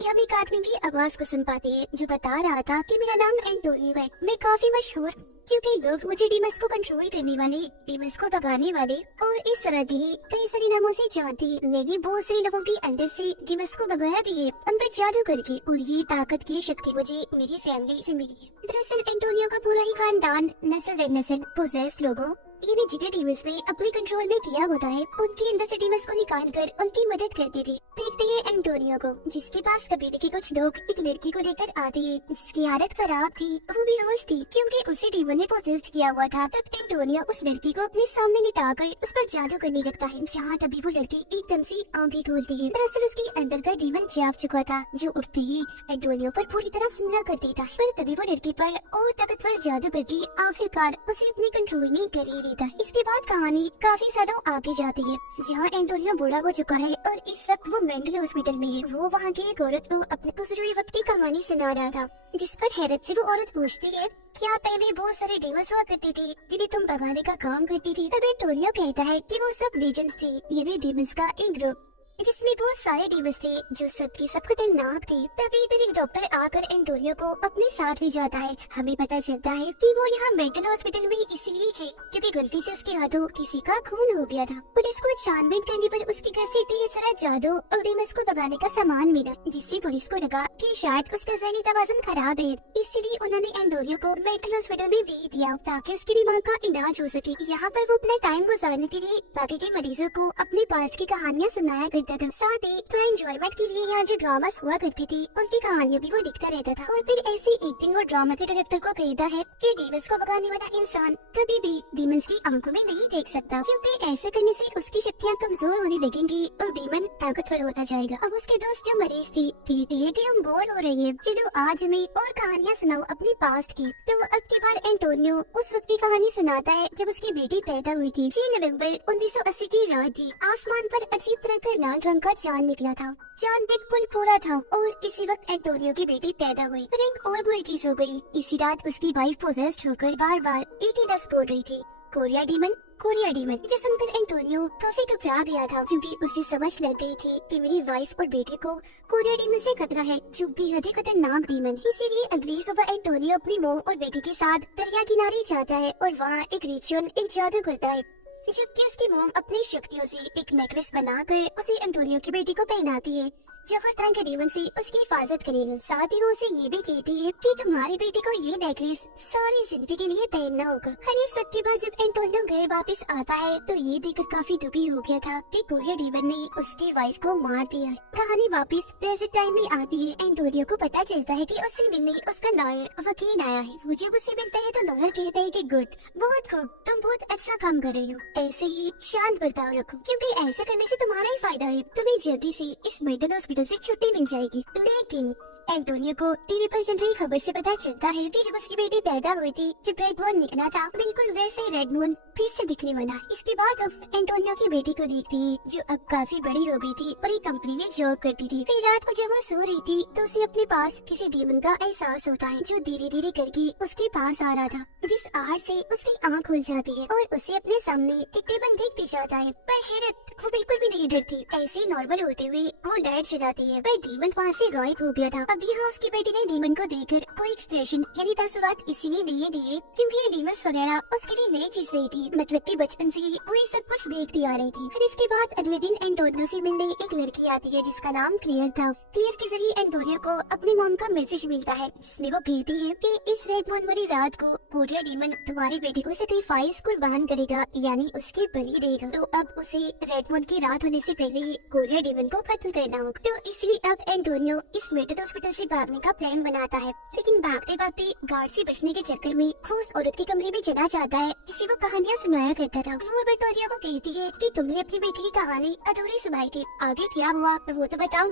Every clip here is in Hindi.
हम एक आदमी की आवाज को सुन पाते हैं जो बता रहा था कि मेरा नाम एंटोनियो है, मैं काफी मशहूर हूँ क्योंकि लोग मुझे डीमंस को कंट्रोल करने वाले, डीमंस को भगाने वाले और इस तरह के ही कई सारे नामों से जानते हैं। मैंने बहुत से लोगों के अंदर से डीमंस को भगाया भी है, उन पर जादू करके, और ये ताकत की शक्ति मुझे मेरी फैमिली से मिली है। दरअसल एंटोनियो का पूरा ही खानदान नस्ल दर नस्ल पोजेस्ड लोगों यानी जितने डीमंस में अपने कंट्रोल में किया होता है, उनके अंदर से डीमंस को निकाल कर उनकी मदद करते थे। देखते हैं एंटोनियो को, जिसके पास कबीले के कुछ लोग एक लड़की को लेकर आते हैं जिसकी हालत खराब थी, वो बेहोश थी क्योंकि उसे डीमन ने पोजेस्ड किया हुआ था। तब एंटोनियो उस लड़की को अपने सामने लिटाकर उस पर जादू करने लगता है, जहाँ तभी वो लड़की एकदम से आंखें खोलती है। दरअसल उसके अंदर का डीमन जाग चुका था, जो उठते ही एंटोनियो पर पूरी तरह हमला कर देता है। पर तभी वो लड़की पर और ताकतवर जादू करके आखिरकार उसे अपने कंट्रोल में कर ही लेता है। इसके बाद कहानी काफी ज्यादा आगे जाती है, जहाँ एंटोनियो बूढ़ा हो चुका है और इस वक्त वो मेंटल हॉस्पिटल में है। वो वहाँ की एक औरत को अपने गुजरे वक्त की कहानी सुना रहा था, जिस पर हैरत से वो औरत पूछती है, क्या पहले बहुत सारे डीमंस हुआ करते थे जिन्हें तुम भगाने का काम करती थी? तब एंटोनियो कहता है कि वो सब लीजेंड्स थे, ये डीमंस का एक ग्रुप जिसमें बहुत सारे डीमंस थे जो सबके सब खतरनाक थे। तभी इधर एक डॉक्टर आकर एंटोनियो को अपने साथ ले जाता है। हमें पता चलता है कि वो यहाँ मेंटल हॉस्पिटल में इसीलिए है क्योंकि गलती से उसके हाथों किसी का खून हो गया था। पुलिस को छानबीन करने पर उसके घर से ढेर सारा जादू और डीमंस को भगाने का सामान मिला, जिससे पुलिस को लगा कि शायद उसका ज़हनी तवाज़ुन खराब है। इसीलिए उन्होंने एंटोनियो को मेंटल हॉस्पिटल में भेज दिया ताकि उसके दिमाग का इलाज हो सके। यहाँ पर वो अपना टाइम गुजारने के लिए बाकी के मरीजों को अपने पास्ट की कहानियाँ सुनाया करता था। साथ ही थोड़ा एंजॉयमेंट के लिए यहाँ जो ड्रामास हुआ करती थी उनकी कहानियाँ भी वो लिखता रहता था। और फिर ऐसे एक दिन वो ड्रामा के डायरेक्टर को कहता है कि डीमंस को भगाने वाला इंसान कभी भी डीमंस की आंखों में नहीं देख सकता, क्योंकि ऐसे करने से उसकी शक्तियाँ कमजोर होने लगेंगी और डीमन ताकतवर होता जाएगा। अब उसके दोस्त जो मरीज थी कहते हैं कि हम बोर हो रहे हैं, चलो आज हमें और कहानियाँ सुनाओ अपनी पास्ट की। तो अब की बार एंटोनियो उस वक्त की कहानी सुनाता है जब उसकी बेटी पैदा हुई थी। 6 नवंबर 1980 की रात थी। आसमान पर अजीब तरह का लाल रंग का चांद निकला था। चांद बिल्कुल पूरा था और इसी वक्त एंटोनियो की बेटी पैदा हुई। पर एक और बुरी चीज हो गई। इसी रात उसकी वाइफ पोजेस्ड होकर बार बार एक ही लफ्ज बोल रही थी, कोरिया डीमन, कोरिया डीमन। जो सुनकर एंटोनियो काफी घबरा गया था क्योंकि उसे समझ लग गई थी कि मेरी वाइफ और बेटे को कोरिया डीमन से खतरा है, जो बेहद ही खतरनाक डीमन। इसीलिए अगली सुबह एंटोनियो अपनी मॉम और बेटी के साथ दरिया किनारे जाता है और वहाँ एक रिचुअल, एक जादू करता है, जबकि उसकी मॉम अपनी शक्तियों से एक नेकलेस बनाकर उसे एंटोनियो की बेटी को पहनाती है जो हर तरह के डीमन से उसकी हिफाजत करेगा। साथ ही वो उसे ये भी कहती है कि तुम्हारी बेटी को ये नेकलेस सारी जिंदगी के लिए पहनना होगा। खैर इस सब के बाद जब एंटोनियो घर वापस आता है तो ये देखकर काफी दुखी हो गया था कि कोरिया डीमन ने उसकी वाइफ को मार दिया है। कहानी वापस प्रेजेंट टाइम में आती है। एंटोनियो को पता चलता है कि उससे मिलने उसका लॉयर वकील आया है। वो जब उससे मिलता है तो लॉयर कहता है कि गुड, बहुत खूब, तुम बहुत अच्छा काम कर रही हो, ऐसे ही शांत बर्ताव रखो क्योंकि ऐसा करने से तुम्हारा ही फायदा है। तुम्हें जल्दी से इस मेंटल हॉस्पिटल से छुट्टी मिल जाएगी। लेकिन एंटोनियो को टीवी पर चल रही खबर से पता चलता है कि जब उसकी बेटी पैदा हुई थी, जब रेड मून निकला था, बिल्कुल वैसे रेड मून फिर से दिखने वाला। इसके बाद अब एंटोनियो की बेटी को देखते हैं जो अब काफी बड़ी हो गई थी और एक कंपनी में जॉब करती थी। फिर रात को जब वो सो रही थी तो उसे अपने पास किसी डीमन का एहसास होता है जो धीरे धीरे करके उसके पास आ रहा था, जिस आहट से उसकी आँख खुल जाती है और उसे अपने सामने एक डीमन दिख भी जाता है। पर हैरत, वो बिल्कुल भी नहीं डरती। ऐसे नॉर्मल होते हुए वो लाइट जलाती है, पर डीमन वहाँ से गायब हो गया था। अब यहाँ उसकी बेटी ने डीमन को देखकर कोई एक्सप्रेशन यानी तासुरात इसलिए नहीं दिए क्योंकि ये डीमंस वगैरह उसके लिए नई चीज रही थी, मतलब कि बचपन से ही वो ये सब कुछ देखती आ रही थी। फिर इसके बाद अगले दिन एंटोनियो से मिलने एक लड़की आती है जिसका नाम क्लियर था। क्लियर के जरिए एंटोनियो को अपनी मॉम का मैसेज मिलता है जिसमें वो कहती है कि इस रेड मून वाली रात को कोरिया डीमन तुम्हारी बेटी को सैक्रिफाइस कुर्बान करेगा, यानी उसकी बलि देगा। तो अब उसे रेड मून की रात होने से पहले ही कोरिया डीमन को कत्ल करना होगा। तो इसलिए अब एंटोनियो इस मेंटल हॉस्पिटल से भागने का प्लान बनाता है, लेकिन भागते भागते गार्ड से बचने के चक्कर में वो उस औरत के कमरे में चला जाता है जिसे वो कहानियाँ सुनाया करता था। वो एंटोनियो को कहती है कि तुमने अपनी बेटी की कहानी अधूरी सुनाई थी, आगे क्या हुआ वो तो बताओ।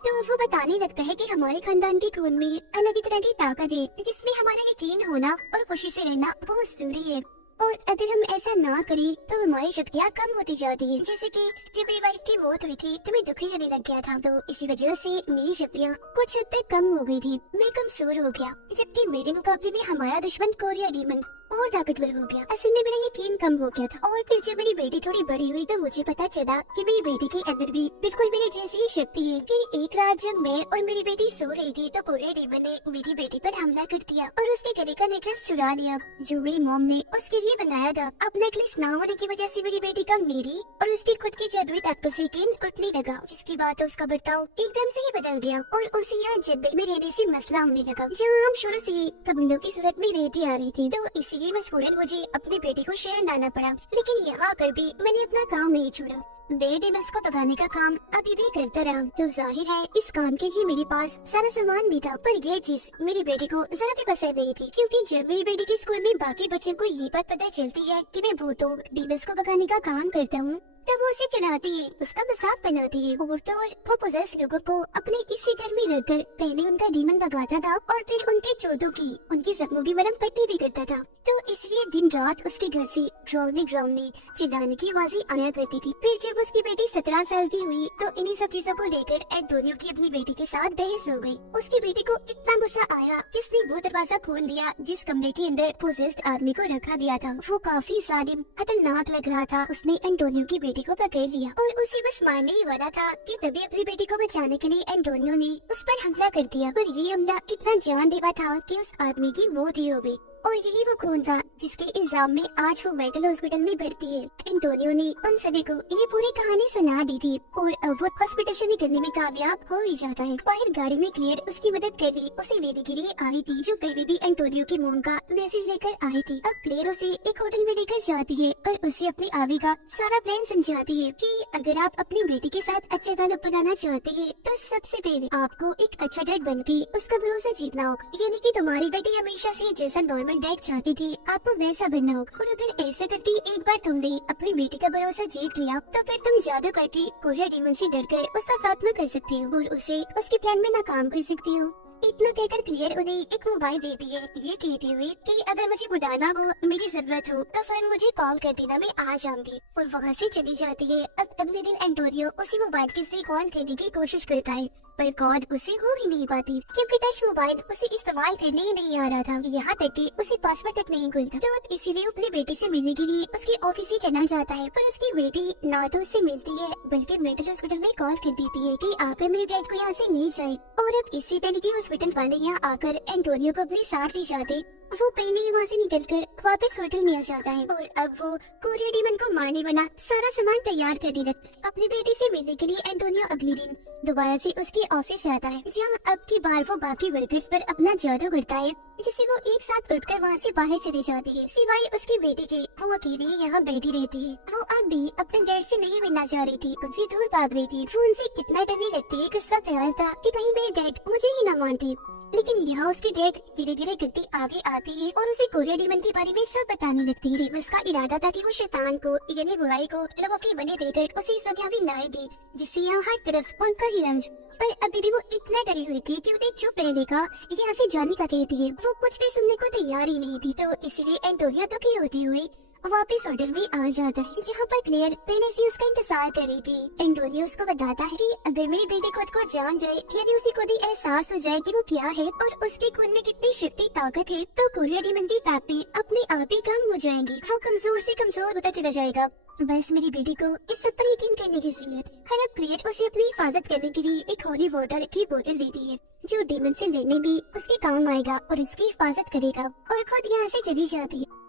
तो वो बताने लगता है कि हमारे खानदान के खून में अलग ही तरह की ताकत है जिसमें हमारा यकीन होना और खुशी से रहना बहुत जरूरी है, और अगर हम ऐसा ना करें तो हमारी शक्तियाँ कम होती जाती हैं। जैसे कि जब मेरी वाइफ की मौत हुई थी तो मैं दुखी रहने लग गया था, तो इसी वजह से मेरी शक्तियाँ कुछ हद तक कम हो गई थी, मैं कमजोर हो गया। जबकि मेरे मुकाबले में हमारा दुश्मन कोरिया डीमन और ताकतवर हो गया। असल में मेरा यकीन कम हो गया था। और फिर जब मेरी बेटी थोड़ी बड़ी हुई तो मुझे पता चला कि मेरी बेटी के अंदर भी बिल्कुल मेरे जैसी ही शक्ति है। फिर एक रात जब मैं और मेरी बेटी सो रही थी तो कोरिया डीमन ने मेरी बेटी पर हमला कर दिया और उसके गले का नेकलेस चुरा लिया जो मेरी मॉम ने उसके लिए बनाया था। अब नेकलेस ना होने की वजह से मेरी बेटी का मेरी और उसकी खुद की जादुई ताकतों से यकीन उठने लगा, जिसकी बात उसका बर्ताव एकदम से ही बदल गया और उसे यहाँ जद्दे में रहने से मसला होने लगा, जहाँ हम शुरू से ही कबीलों की सूरत में रहती आ रही थी। तो इसीलिए मजबूरन मुझे अपनी बेटी को शहर लाना पड़ा। लेकिन यहाँ आकर भी मैंने अपना काम नहीं छोड़ा। मैं डेमस को भगाने का काम अभी भी करता रहा। तो जाहिर है इस काम के लिए मेरे पास सारा सामान भी था, पर ये चीज मेरी बेटी को जरा भी पसंद नहीं थी, क्योंकि जब मेरी बेटी के स्कूल में बाकी बच्चों को ये बात पता चलती है कि मैं भूतों डेमस को भगाने का काम करता हूँ, तब वो उसे चढ़ाती है, उसका मजाक बनाती है। औरतों और वो पोजेस लोगों को अपने इसी घर में रहकर पहले उनका डीमन भगाता था और फिर उनके चोटों की, उनकी जख्मों की मरहम पट्टी भी करता था। तो इसलिए दिन रात उसके घर से ड्रोने चिल्लाने की आवाजें आया करती थी। फिर जब उसकी बेटी 17 साल की हुई तो इन्हीं सब चीजों को लेकर एंटोनियो की अपनी बेटी के साथ बहस हो गई। उसकी बेटी को इतना गुस्सा आया कि उसने वो दरवाजा खोल दिया जिस कमरे के अंदर पोजेस्ड आदमी को रखा दिया था। वो काफी जालिम खतरनाक लग रहा था। उसने एंटोनियो की बेटी को पकड़ लिया और उसे बस मारने ही वाला था कि तभी अपनी बेटी को बचाने के लिए एंटोनियो ने उस पर हमला कर दिया। पर ये हमला इतना जानलेवा था कि उस आदमी की मौत ही हो गई। और यही वो खून था जिसके इल्जाम में आज वो मेंटल हॉस्पिटल में भर्ती है। एंटोनियो ने उन सभी को ये पूरी कहानी सुना दी थी और अब वो हॉस्पिटल से निकलने में कामयाब हो ही जाता है। बाहर गाड़ी में क्लियर उसकी मदद कर दी, उसे लेने के लिए आई थी, जो पहले भी एंटोनियो की मोम का मैसेज लेकर आई थी। अब क्लियर उसे एक होटल में लेकर जाती है और उसे अपने आगे का सारा प्लान समझाती है कि अगर आप अपनी बेटी के साथ अच्छा ताल्लुक बनाना चाहते हैं तो सबसे पहले आपको एक अच्छा डैड बन के उसका भरोसा जीतना होगा। यानी कि तुम्हारी बेटी हमेशा से जैसा नॉर्मल डैड चाहती थी आपको वैसा बनना होगा। और अगर ऐसा करके एक बार तुमने अपनी बेटी का भरोसा जीत लिया तो फिर तुम जादू करके कोरिया डीमन से डरकर उसका खात्मा कर सकती हो और उसे उसके प्लान में नाकाम कर सकती हो। इतना कहकर क्लियर उन्हें एक मोबाइल देती है, ये कहते हुए कि अगर मुझे बुलाना हो, मेरी जरूरत हो तो फिर मुझे कॉल कर देना, मैं आ जाऊंगी। और वहाँ से चली जाती है। अब अगले दिन एंटोनियो उसी मोबाइल के से कॉल करने की कोशिश करता है, पर कॉल उसे हो ही नहीं पाती क्योंकि टच मोबाइल उसे इस्तेमाल करने ही नहीं आ रहा था। यहाँ तक कि उसे पासवर्ड तक नहीं खुलता। तो अब इसीलिए अपनी बेटी से मिलने के लिए उसके ऑफिस ही चला जाता है, पर उसकी बेटी ना तो उससे मिलती है बल्कि मेंटल हॉस्पिटल में कॉल कर देती है कि आप मेरे डैड को यहाँ से ले जाए। और अब इसी पहले की हॉस्पिटल वाले यहाँ आकर एंटोनियो को अपने साथ ले जाते। वो पहले ही वहाँ से निकलकर वापस होटल में आ जाता है और अब वो कोरिया डीमन को मारने वाला सारा सामान तैयार करने लगता है। अपनी बेटी से मिलने के लिए एंटोनियो अगले दिन दोबारा से उसके ऑफिस जाता है, जहाँ अब की बार वो बाकी वर्कर्स पर अपना जादू करता है, जिससे वो एक साथ उठकर वहाँ से बाहर चली जाती है। सिवाय उसकी बेटी के वो अकेली यहाँ बैठी रहती है। वो अब भी अपने डैड से नहीं मिलना चाह रही थी, उनसे दूर भाग रही थी। वो उनसे इतना डरने लगती है कि उसका ख्याल था कि कहीं मेरे डैड मुझे ही न मारते। लेकिन यहाँ उसकी डैड धीरे धीरे गिरती आगे आती है और उसे कोरिया डीमन के बारे में सब बताने लगती है। डेमस का इरादा था कि वो शैतान को यानी बुराई को लोगों के बने देकर उसे सजावी लाएगी, जिससे यहाँ हर तरफ उनका ही रंज। पर अभी भी वो इतना डरी हुई थी कि उन्हें चुप रहने का, यहाँ से जाने का कहती है। वो कुछ भी सुनने को तैयार ही नहीं थी। तो इसलिए एंटोनियो दुखी होती हुई वापस होटल में आ जाता है, जहाँ पर क्लेयर पहले से उसका इंतजार कर रही थी। एंटोनियो उसको बताता है कि अगर मेरी बेटी खुद को जान जाए, यानी उसे खुद ही एहसास हो जाए कि वो क्या है और उसके खून में कितनी शक्ति ताकत है, तो कोरिया डीमन की ताकतें अपने आप ही कम हो जाएंगी। वो कमजोर से कमजोर होता चला जाएगा। बस मेरी बेटी को इस सब पर यकीन करने की जरूरत है। खराब क्लियर उसे अपनी हिफाजत करने के लिए एक होली वाटर की बोतल देती है, जो डीमन से लड़ने में उसके काम आएगा और उसकी हिफाजत करेगा, और खुद यहाँ से चली जाती है।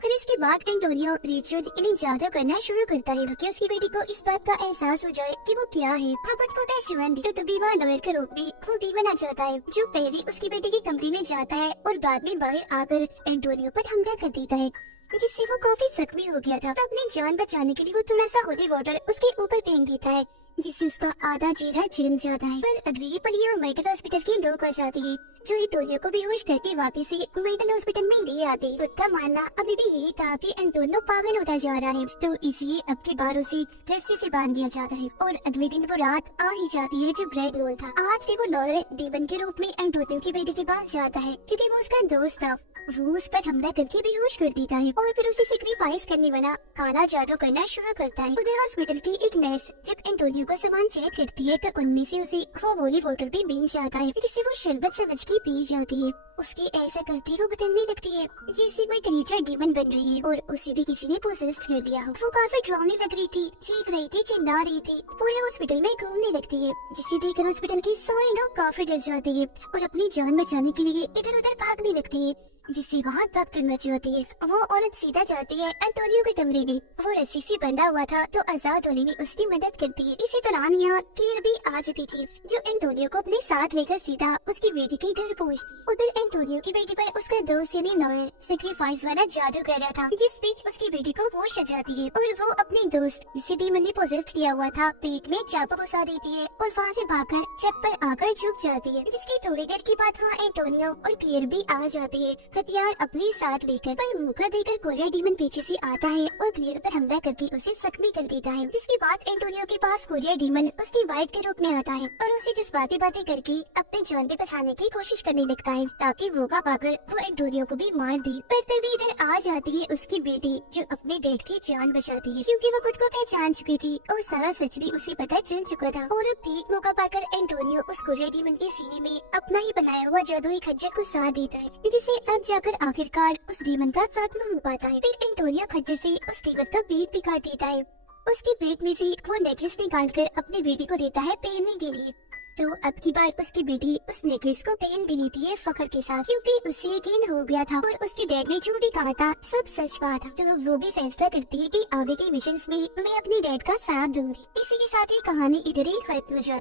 फिर इसके बाद एंटोनियो रिचुअल यानी जादू करना शुरू करता है कि उसकी बेटी को इस बात का एहसास हो जाए कि वो क्या है। वो खुद को पहचान दी तो तभी वहाँ लॉयर के रूप में वो डीमन आ जाता है, जो पहले उसकी बेटी की कमरे में जाता है और बाद में बाहर आकर एंटोनियो पर हमला कर देता है, जिससे वो काफी जख्मी हो गया था। तो अपनी जान बचाने के लिए वो थोड़ा सा होली वाटर उसके ऊपर फेंक देता है, जिससे उसका आधा चेहरा जल जाता है। पर अगली पल यहाँ मेंटल हॉस्पिटल के लोग आ जाते हैं, जो एंटोनियो को बेहोश करके वापस से मेंटल हॉस्पिटल में ले आते। उनका मानना अभी भी यही था कि एंटोनियो पागल होता जा रहा है, तो इसलिए अब की बार उसे रस्सी से बांध दिया जाता है। और अगले दिन वो रात आ ही जाती है जब रेड रोल था। आज भी वो लॉयर डीमन के रूप में एंटोनियो की बेटी के पास जाता है, क्योंकि वो उसका दोस्त था। वो उस पर हमला करके बेहोश कर देता है और फिर उसे सेक्रीफाइस करने वाला काला जादू करना शुरू करता है। उधर हॉस्पिटल की एक नर्स जब एंटोनियो का सामान चेक करती है तो उनमें से उसे वो होली वाटर भी मिल जाता है जिसे वो शरबत समझ के पी जाती है। उसकी ऐसा करते वो बदलने लगती है जैसे कोई क्रीचर डीमन बन रही है और उसे भी किसी ने पोसेस्ड कर दिया हो। वो काफी डरावनी लग रही थी, चीख रही थी, चिल्ला रही थी, पूरे हॉस्पिटल में घूमने लगती है जिसे देखकर हॉस्पिटल के सारे लोग काफी डर जाते हैं और अपनी जान बचाने के लिए इधर उधर भागने लगते हैं जिससे बहुत भगदड़ मच जाती है। वो औरत सीधा जाती है एंटोनियो के कमरे में। वो रस्सी से बंधा हुआ था तो आजाद होने में उसकी मदद करती है। इसी दौरान यहाँ क्लेयर भी आ चुकी थी जो एंटोनियो को अपने साथ लेकर सीधा उसकी बेटी के घर पहुँचती। उधर एंटोनियो की बेटी पर उसका दोस्त यानी नोएल सेक्रीफाइस वाला जादू कर रहा था जिस बीच उसकी बेटी को होश आ जाती है और वो अपने दोस्त जिसे डीमन ने पोजेस्ट किया हुआ था पेट में चाकू घुसा देती है और वहाँ से भागकर छत पर आकर झुक जाती है। जिसकी थोड़ी देर के बाद वहाँ एंटोनियो और क्लेयर भी आ जाते हैं हथियार अपने साथ लेकर। पर मौका देकर कोरिया डीमन पीछे से आता है और क्लेयर पर हमला करके उसे जख्मी कर देता है। जिसके बाद एंटोनियो के पास कोरिया डीमन उसकी वाइफ के रूप में आता है और उसे जज्बाती बातें करके अपने जान पे फंसाने की कोशिश करने लगता है ताकि मौका पाकर वो एंटोनियो को भी मार दे। पर तभी इधर आ जाती है उसकी बेटी जो अपने डैड की जान बचाती है क्योंकि वो खुद को पहचान चुकी थी और सारा सच भी उसे पता चल चुका था। और अब ठीक मौका पाकर एंटोनियो उस कोरिया डीमन के सीने में अपना ही बनाया हुआ जादुई खच्चर को साथ देता है जिसे अब जाकर आखिरकार उस डीमन का खात्मा हो पाता है। फिर एंटोनियो खच्चर से उस डीमन का पेट भी काट देता है। उसके पेट में से वो नेकलेस निकालकर अपनी बेटी को देता है पहनने के लिए। तो अब की बार उसकी बेटी उस नेकलेस को पहन भी लेती है फख्र के साथ क्योंकि उसे यकीन हो गया था और उसके डैड ने जो भी कहा था सब सच बात था। तो वो भी फैसला करती है कि आगे के मिशंस में मैं अपने डैड का साथ दूंगी। इसी के साथ ही कहानी इधर ही खत्म हो जाती है।